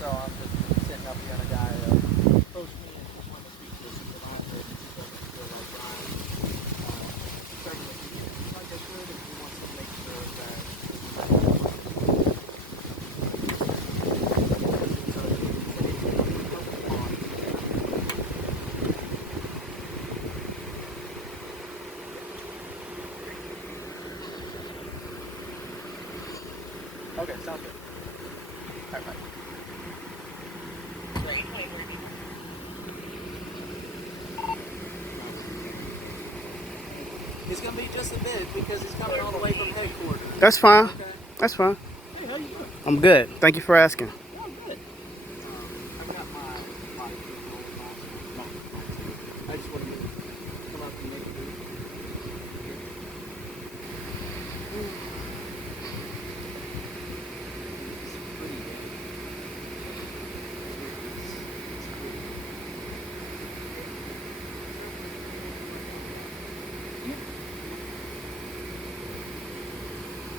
So I'm just sitting up here and a guy approached me and just wanted to speak to a supervisor and he doesn't feel like I'm serving the community like I should, and he wants to make sure that okay, sounds good. All right, bye. It's gonna be just a bit because he's coming all the way from headquarters. That's fine. Okay. That's fine. Hey, how you doing? I'm good. Thank you for asking. Yeah, I'm good. I've got my I just want to come up and make a move.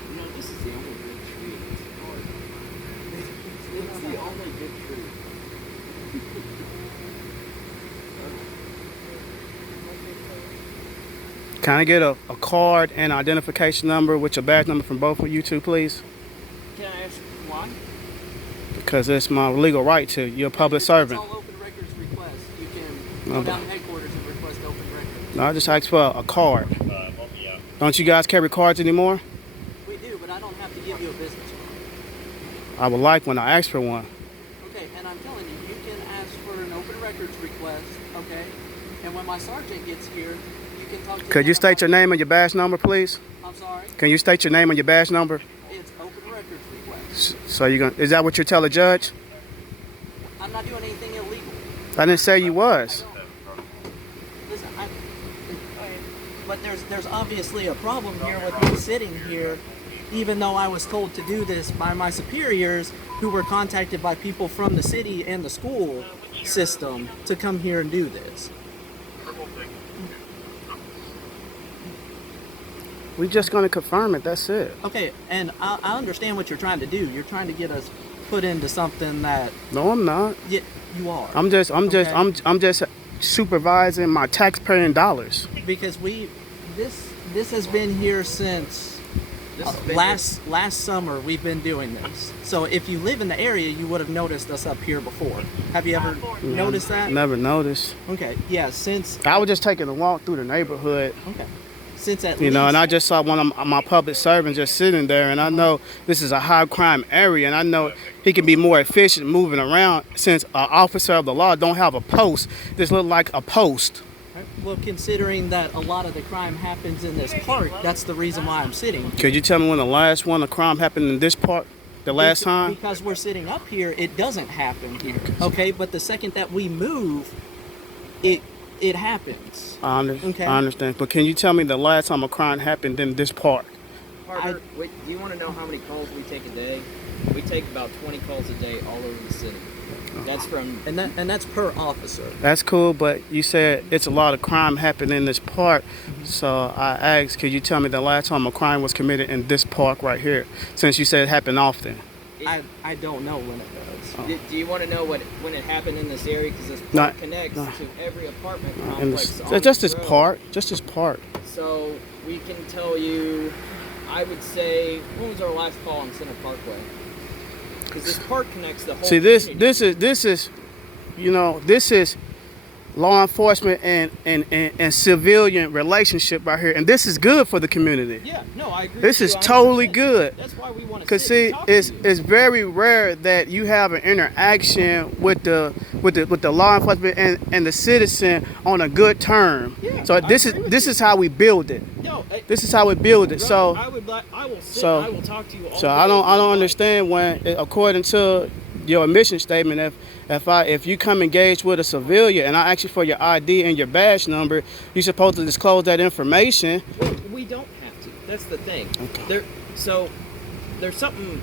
You know, this is the only good tree in this garden. It's the only good tree. Can I get a card and identification number with your badge number from both of you two, please? Can I ask why? Because it's my legal right to. You're a public servant. It's all open records request. You can go down to headquarters and request open records. No, I just asked for a card. Don't you guys carry cards anymore? We do, but I don't have to give you a business card. I would like one. I asked for one. Okay, and I'm telling you, you can ask for an open records request, okay? And when my sergeant gets here, you can talk to Could him you state about- your name and your badge number, please? I'm sorry? Can you state your name and your badge number? It's open records request. So you gonna? Is that what you tell the judge? I'm not doing anything illegal. I didn't say you was. Listen, but there's obviously a problem here with me sitting here, even though I was told to do this by my superiors, who were contacted by people from the city and the school system to come here and do this. We just gonna confirm it. That's it. Okay, and I understand what you're trying to do. You're trying to get us put into something that No, I'm not. you are. I'm just supervising my taxpaying dollars. Because this has been here since last summer. We've been doing this. So if you live in the area, you would have noticed us up here before. Have you ever noticed that? Never noticed. Okay, yeah. Since I was just taking a walk through the neighborhood, okay, since at you least know, and I just saw one of my public servants just sitting there, and I know this is a high crime area, and I know he can be more efficient moving around since an officer of the law don't have a post. This look like a post. well, considering that a lot of the crime happens in this park, that's the reason why I'm sitting. Could you tell me when the last one, the crime happened in this park? The last time? Because we're sitting up here, it doesn't happen here. Okay, but the second that we move, it happens. I understand. But can you tell me the last time a crime happened in this park? Carter, wait, do you want to know how many calls we take a day? We take about 20 calls a day all over the city. That's from And that's per officer. That's cool, but you said it's a lot of crime happening in this park. So I asked, could you tell me the last time a crime was committed in this park right here? Since you said it happened often. I don't know when it does. Do you want to know when it happened in this area? Because this No, park connects no. to every apartment In complex this, on just this road. part. Just this part. So we can tell you, I would say, when was our last call on Center Parkway? Because this park connects the whole. See, this community. this is, you know, this is law enforcement and civilian relationship right here, and this is good for the community. Yeah, no, I agree. This with is you 100%. totally good. That's why we want to. Cause see, it's very rare that you have an interaction with the law enforcement and the citizen on a good term. Yeah, So I this agree with this you. is how we build it. No, This is how we build it. So I will sit. so- I will talk to you all so day. I don't understand when, according to your admission statement, if you come engaged with a civilian and I ask you for your ID and your badge number, you're supposed to disclose that information. We don't have to. That's the thing. Okay. So there's something.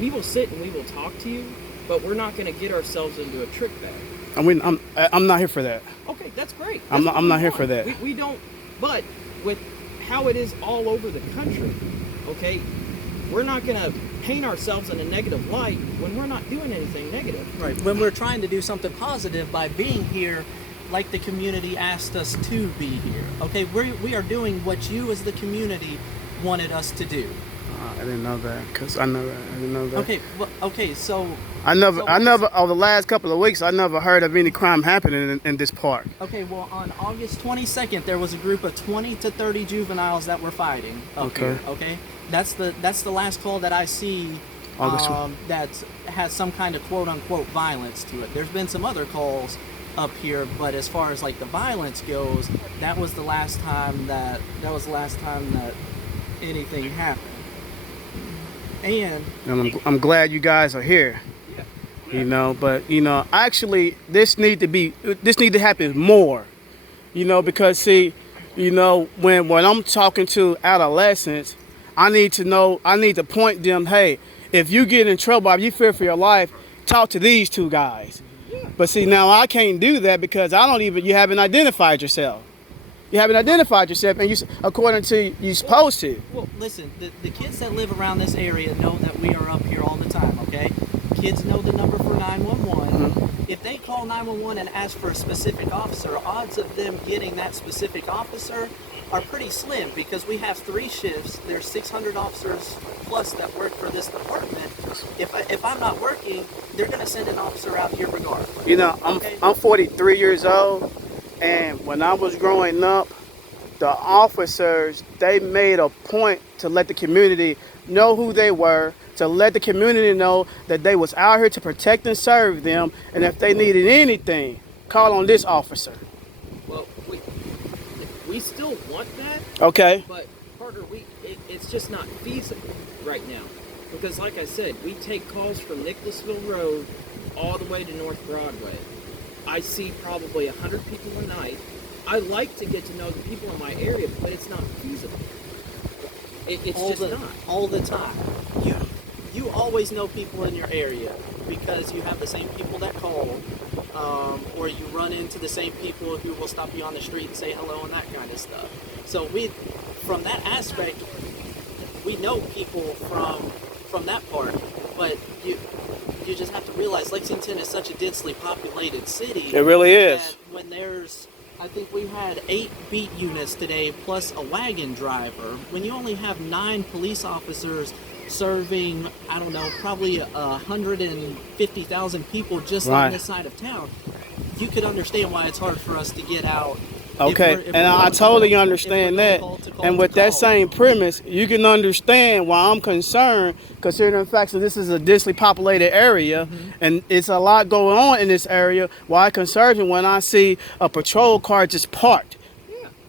We will sit and we will talk to you, but we're not going to get ourselves into a trick bag. I mean, I'm not here for that. Okay, that's great. I'm That's not- what I'm we not here want. for that. We don't. But with how it is all over the country, okay, we're not gonna paint ourselves in a negative light when we're not doing anything negative. Right. When we're trying to do something positive by being here, like the community asked us to be here. Okay, we are doing what you as the community wanted us to do. I didn't know that, cause I didn't know that. Okay, well, okay, so I never, over the last couple of weeks, I never heard of any crime happening in this park. okay, well, on August 22nd, there was a group of 20 to 30 juveniles that were fighting up Okay. here. Okay, that's the last call that I see August that has some kind of quote unquote violence to it. There's been some other calls up here, but as far as like the violence goes, that was the last time that anything happened. And And I'm glad you guys are here. You know, but you know, actually, this need to happen more. You know, because see, you know, when I'm talking to adolescents, I need to point them, hey, if you get in trouble, if you fear for your life, talk to these two guys. But see, now I can't do that because you haven't identified yourself. You haven't identified yourself, and according to you supposed to. well, listen, the kids that live around this area know that we are up here all the time. Okay, kids know the number for 911. If they call 911 and ask for a specific officer, odds of them getting that specific officer are pretty slim because we have 3 shifts. There's 600 officers plus that work for this department. If I'm not working, they're gonna send an officer out here regardless. You know, I'm 43 years old, and when I was growing up, the officers, they made a point to let the community know who they were, to let the community know that they was out here to protect and serve them, and if they needed anything, call on this officer. Well, we still want that, Okay? but Parker, it's just not feasible right now. Because like I said, we take calls from Nicholasville Road all the way to North Broadway. I see probably 100 people a night. I like to get to know the people in my area, but it's not feasible. It's just not. All the time. You always know people in your area because you have the same people that call, or you run into the same people who will stop you on the street and say hello and that kind of stuff. So from that aspect, we know people from that part, but you just have to realize Lexington is such a densely populated city. It really is. That when I think we had 8 beat units today plus a wagon driver. When you only have 9 police officers serving, I don't know, probably 150,000 people just Right. on this side of town, you could understand why it's hard for us to get out. Okay, and I totally understand that. And with that same premise, you can understand why I'm concerned, considering the fact that this is a densely populated area, and it's a lot going on in this area. Why it concerns me when I see a patrol car just parked.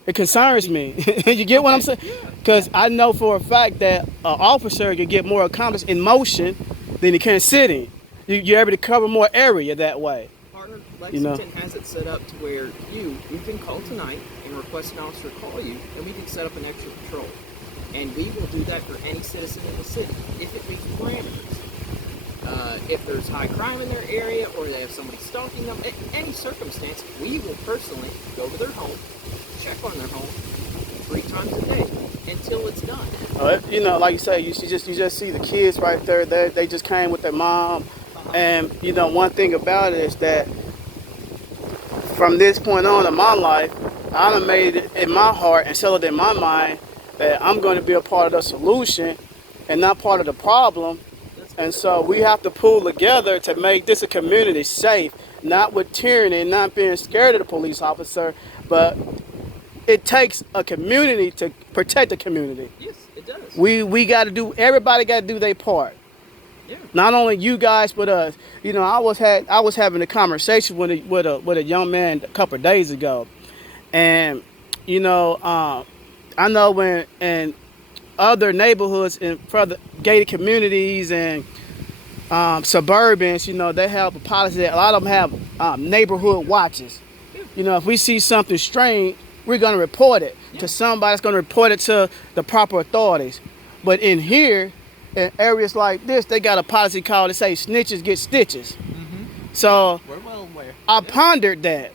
It concerns me. You get what I'm saying? Because I know for a fact that an officer can get more accomplished in motion than he can sitting. You're able to cover more area that way. Partner, You know. Lexington has it set up to where you can call tonight and request an officer call you, and we can set up an extra patrol. And we will do that for any citizen in the city if it meets parameters. If there's high crime in their area or they have somebody stalking them, any circumstance, we will personally go to their home, check on their home 3 times a day until it's done. You know, like you say, you just see the kids right there. They just came with their mom, and you know, one thing about it is that from this point on in my life, I done made it in my heart and settled in my mind that I'm going to be a part of the solution and not part of the problem. And so we have to pull together to make this a community safe, not with tyranny, not being scared of the police officer, but it takes a community to protect the community. Yes, it does. Everybody got to do their part. Yeah. Not only you guys, but us. You know, I was having a conversation with a young man a couple of days ago, and you know, I know when in other neighborhoods in further gated communities and suburbans, you know, they have a policy that a lot of them have neighborhood watches. You know, if we see something strange, we're gonna report it to somebody that's gonna report it to the proper authorities. But in here, in areas like this, they got a policy called to say snitches get stitches. So We're well aware. I pondered that,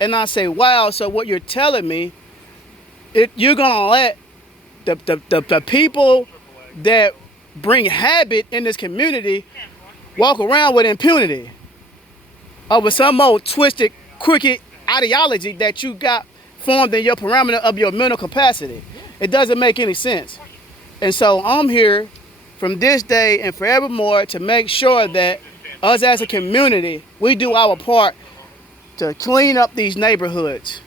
and I say, wow. So what you're telling me, you're gonna let the people that bring habit in this community walk around with impunity over some old twisted, crooked ideology that you got formed in your parameter of your mental capacity. It doesn't make any sense. And so I'm here from this day and forevermore to make sure that us as a community, we do our part to clean up these neighborhoods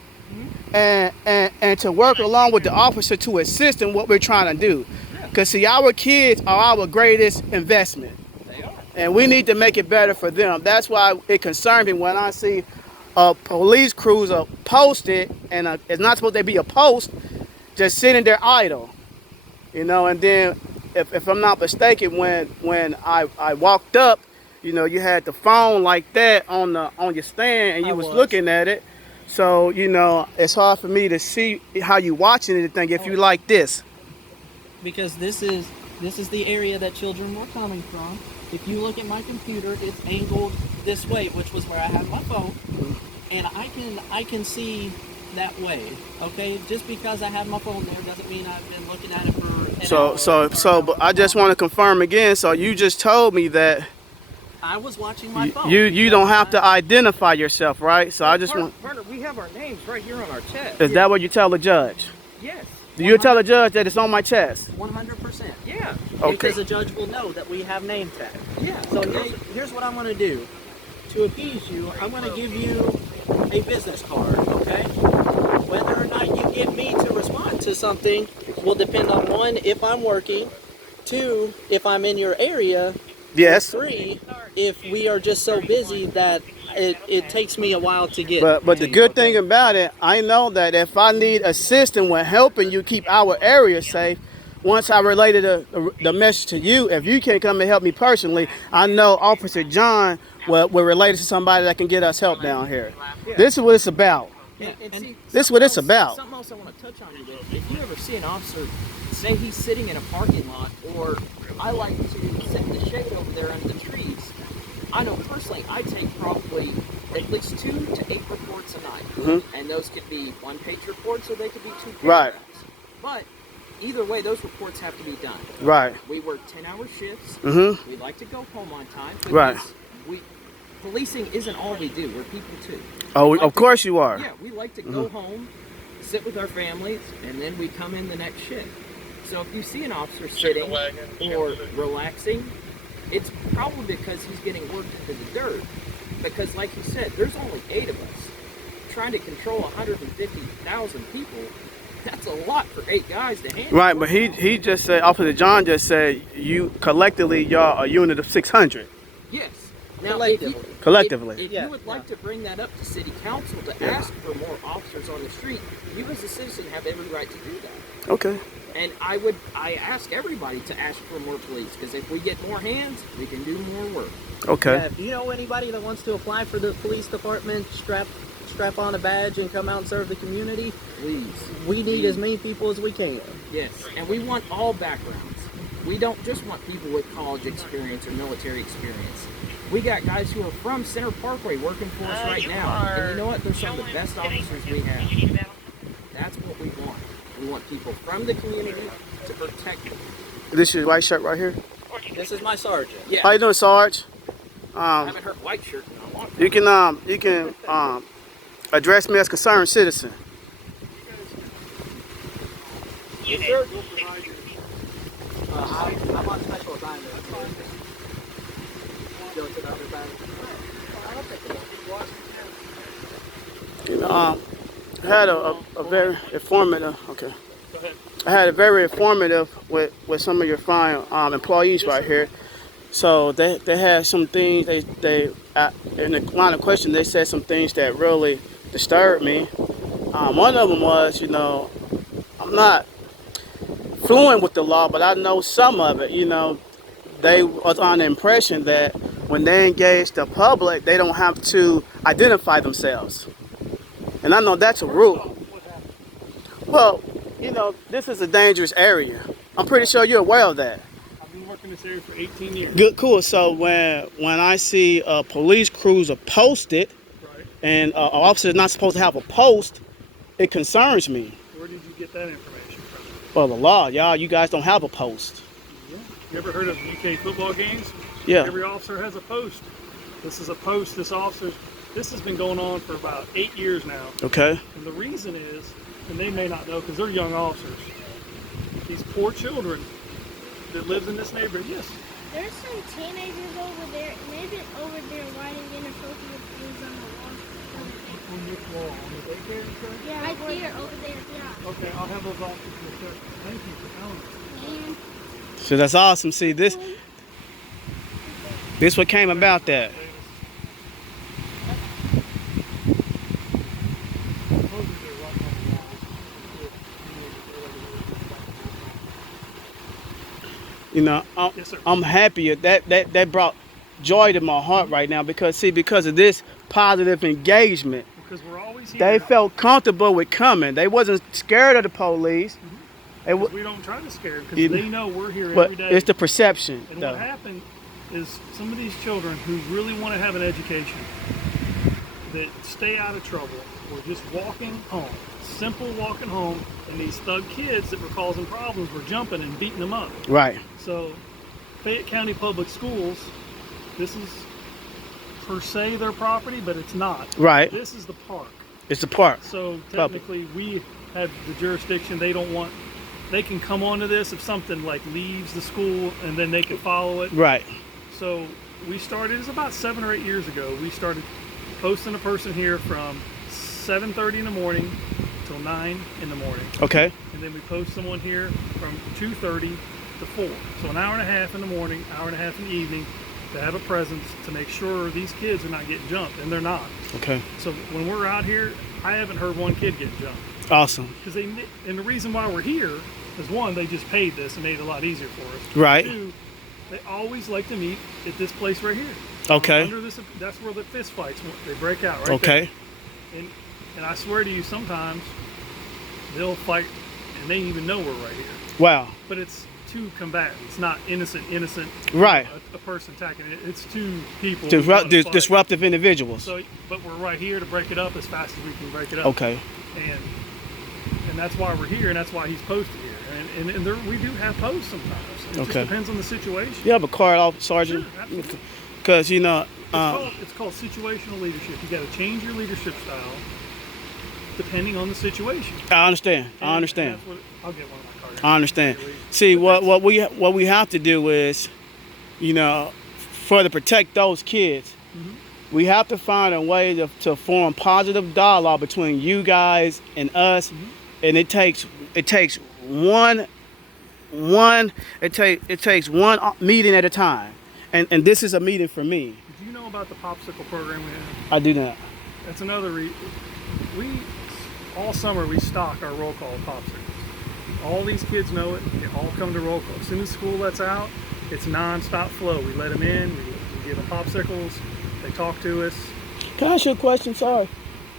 and to work along with the officer to assist in what we're trying to do. Because see, our kids are our greatest investment. They are. And we need to make it better for them. That's why it concerns me when I see a police cruiser posted, and it's not supposed to be a post, just sitting there idle. You know, and then if I'm not mistaken, when I walked up, you know, you had the phone like that on your stand, and you was looking at it. So, you know, it's hard for me to see how you watching anything if you like this. Because this is the area that children were coming from. If you look at my computer, it's angled this way, which was where I have my phone, and I can see that way. Okay, just because I have my phone there doesn't mean I've been looking at it for an hour. But I just want to confirm again. So you just told me that I was watching my phone. You don't have to identify yourself, right? So I just want. Partner, we have our names right here on our chest. Is that what you tell the judge? Yes. Do you tell the judge that it's on my chest? 100%. Yeah. Okay. Because the judge will know that we have name tags. Yeah. So here's what I'm going to do. To appease you, I'm going to give you a business card, okay? Whether or not you get me to respond to something will depend on, one, if I'm working, two, if I'm in your area, Yes. or three, if we are just so busy that it takes me a while to get But to the you, good okay? thing about it, I know that if I need assistance with helping you keep our area safe, once I related the message to you, if you can't come and help me personally, I know Officer John will relate it to somebody that can get us help down here. This is what it's about. And see, This is what it's about. Something else I want to touch on you with. If you ever see an officer, say he's sitting in a parking lot, or I like to sit in the shade over there under the trees. I know personally, I take probably at least 2 to 8 reports a night, and those could be one-page reports, or they could be 2 Right. paragraphs. But either way, those reports have to be done. Right. We work 10-hour shifts. Mm-hmm. We like to go home on time. Right. Policing isn't all we do. We're people too. Oh, We like of course you are. Yeah, we like to go home, sit with our families, and then we come in the next shift. So if you see an officer sitting or relaxing, it's probably because he's getting worked into the dirt. Because like you said, there's only 8 of us. Trying to control 150,000 people, that's a lot for 8 guys to handle. Right, but he just said, Officer John just said, you collectively, y'all a unit of 600. Yes. Now, if Collectively. if you would like to bring that up to City Council to ask for more officers on the street, you as a citizen have every right to do that. Okay. And I ask everybody to ask for more police, because if we get more hands, we can do more work. Okay. Yeah, if you know anybody that wants to apply for the police department, strap on a badge and come out and serve the community, Please. we need as many people as we can. Yes, and we want all backgrounds. We don't just want people with college experience or military experience. We got guys who are from Center Parkway working for us right now. And you know what? They're some of the best officers we have. That's what we want. We want people from the community to protect them. This is your white shirt right here. This is my sergeant. Yeah. How you doing, Sarge? I haven't heard white shirt in a long time. You can address me as concerned citizen. Yes, sir. I'm on special assignment. Go to the other side. You know, I had a very informative. Okay. I had a very informative with some of your fine employees right here. So they had some things they in the line of question they said some things that really disturbed me. One of them was, you know, I'm not fluent with the law, but I know some of it. You know, they was on the impression that when they engage the public, they don't have to identify themselves. And I know that's a rule. Well, you know, this is a dangerous area. I'm pretty sure you're aware of that. I've been working this area for 18 years. Good, cool. So when I see a police cruiser posted, Right. and an officer is not supposed to have a post, it concerns me. Where did you get that information from? Well, the law, you guys don't have a post. You ever heard of UK football games? Yeah. Every officer has a post. This is a post. This has been going on for about 8 years now. Okay. And the reason is, and they may not know because they're young officers, these poor children that lives in this neighborhood. Yes. There's some teenagers over there, and they've been over there writing inappropriate things on the wall. On this wall, on the daycare and stuff? Yeah, right there, over there. Yeah. Okay, I'll have those officers check. Thank you for telling us. And So that's awesome. See, this what came about that. You know, Yes, sir. I'm happy that brought joy to my heart right now because of this positive engagement, Because we're always here. they felt comfortable with coming. They wasn't scared of the police. They Because w- we don't try to scare them because You- they know we're here but every day. it's the perception, And though. what happened is some of these children who really want to have an education that stay out of trouble were just walking home, simple walking home, and these thug kids that were causing problems were jumping and beating them up. Right. So Fayette County Public Schools, this is per se their property, but it's not. Right. This is the park. It's the park. So technically we have the jurisdiction. They can come onto this if something like leaves the school and then they can follow it. Right. So we started, it's about 7 or 8 years ago, we started posting a person here from 7:30 in the morning till 9 in the morning. Okay. And then we post someone here from 2:30 to 4. So an hour and a half in the morning, hour and a half in the evening to have a presence to make sure these kids are not getting jumped, and they're not. Okay. So when we're out here, I haven't heard one kid get jumped. Awesome. And the reason why we're here is one, they just paid this and made it a lot easier for us. Right. Two, they always like to meet at this place right here. Okay. Under this, that's where the fist fights, they break out right Okay. there. And I swear to you, sometimes they'll fight and they even know we're right here. Wow. But it's two combatants, not innocent, Right. a person attacking it. It's two people. who wanna fight. Disruptive individuals. So, but we're right here to break it up as fast as we can break it up. Okay. And that's why we're here, and that's why he's posted here. And there, we do have posts sometimes. It just Okay. depends on the situation. You have a card off, Sergeant? Sure, absolutely. Because, you know, It's called situational leadership. You got to change your leadership style depending on the situation. I understand. And I understand. that's what, I'll get one of my cards. I understand. See, what we have to do is, you know, to protect those kids, we have to find a way to form positive dialogue between you guys and us, and it takes one meeting at a time, and this is a meeting for me. Do you know about the popsicle program we have? I do not. That's another we all summer we stock our roll call of popsicles. All these kids know it. They all come to roll call. As soon as school lets out, it's non-stop flow. We let them in. We give them popsicles. They talk to us. Can I ask you a question? Sorry.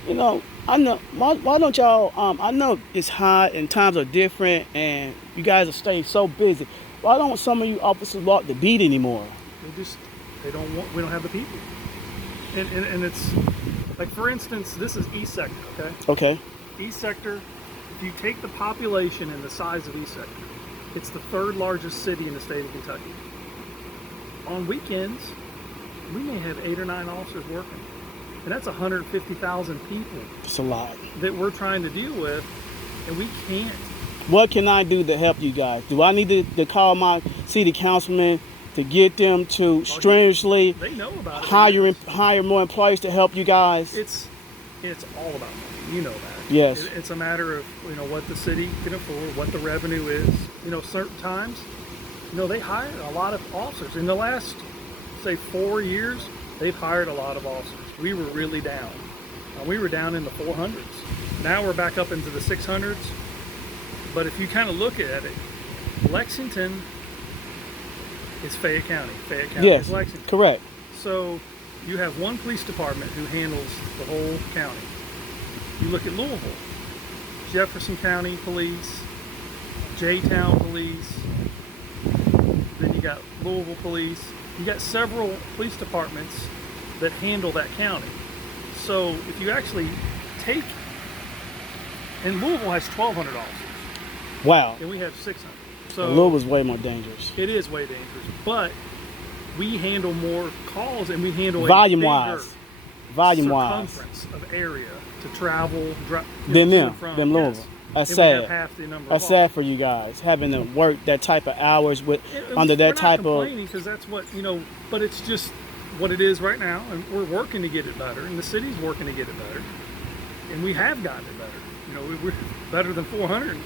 You know, I know. Why don't y'all? I know it's hot and times are different, and you guys are staying so busy. Why don't some of you officers walk the beat anymore? They don't want. We don't have the people. And it's like, for instance, this is East Sector. Okay. Okay. East Sector. If you take the population and the size of East Sector, it's the third largest city in the state of Kentucky. On weekends, we may have 8 or 9 officers working. And that's 150,000 people It's a lot. that we're trying to deal with, and we can't. What can I do to help you guys? Do I need to call my city councilman to get them to strenuously They know about it. hire more employees to help you guys? It's all about money. You know that. Yes. It's a matter of, you know, what the city can afford, what the revenue is. You know, certain times, you know, they hire a lot of officers. In the last, say, 4 years, they've hired a lot of officers. We were really down. We were down in the 400s. Now we're back up into the 600s. But if you kind of look at it, Lexington is Fayette County. Fayette County Yes. is Lexington. Correct. So you have one police department who handles the whole county. You look at Louisville, Jefferson County Police, J-Town Police, then you got Louisville Police. You got several police departments that handle that county. So if you actually take, and Louisville has 1,200 officers, Wow. and we have 600. So Louisville's way more dangerous. it is way dangerous, but we handle more calls and we handle Volume a wise. bigger Volume wise. circumference of area to travel. Than to them. and from. Them Louisville. That's And we have sad. half the number That's of sad for you guys having to work that type of hours with under that type we're not of. complaining because that's what but it's just what it is right now, and we're working to get it better, and the city's working to get it better, and we have gotten it better. We're better than 400.